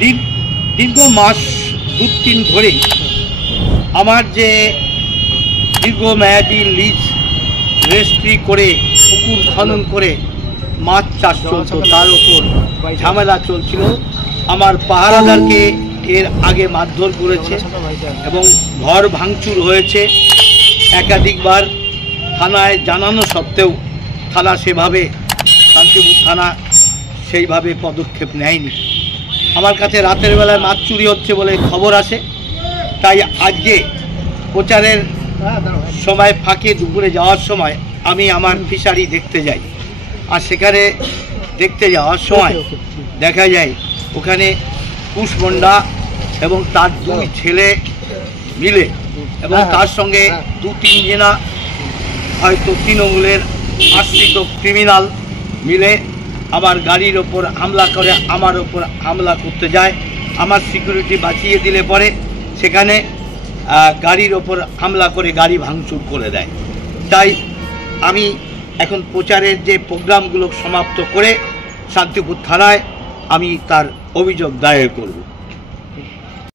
দীর্ঘ মাস 2-3 ধরেই আমার যে দীর্ঘমেয়াদী লিজ রেজিস্ট্রি করে পুকুর খনন করে মাছ চাষ চলত, তার উপর ঝামেলা চলছিল। আমার পাহারাদারকে এর আগে মারধর করেছে এবং ঘর ভাঙচুর হয়েছে। একাধিকবার থানায় জানানো সত্ত্বেও থানা সেভাবে, শান্তিপুর থানা সেইভাবে পদক্ষেপ নেয়নি। আমার কাছে রাতের বেলায় মাছ চুরি হচ্ছে বলে খবর আসে, তাই আজকে প্রচারের সময় ফাঁকে দুপুরে যাওয়ার সময় আমি আমার ফিশারি দেখতে যাই। আর সেখানে দেখতে যাওয়ার সময় দেখা যায় ওখানে কুশমন্ডা এবং তার 2 ছেলে মিলে এবং তার সঙ্গে 2-3 জনা হয়তো তৃণমূলের আশ্রিত ক্রিমিনাল মিলে আমার গাড়ির ওপর হামলা করে, আমার ওপর হামলা করতে যায়। আমার সিকিউরিটি বাঁচিয়ে দিলে পরে সেখানে গাড়ির ওপর হামলা করে গাড়ি ভাঙচুর করে দেয়। তাই আমি এখন প্রচারের যে প্রোগ্রামগুলো সমাপ্ত করে শান্তিপুর থানায় আমি তার অভিযোগ দায়ের করব।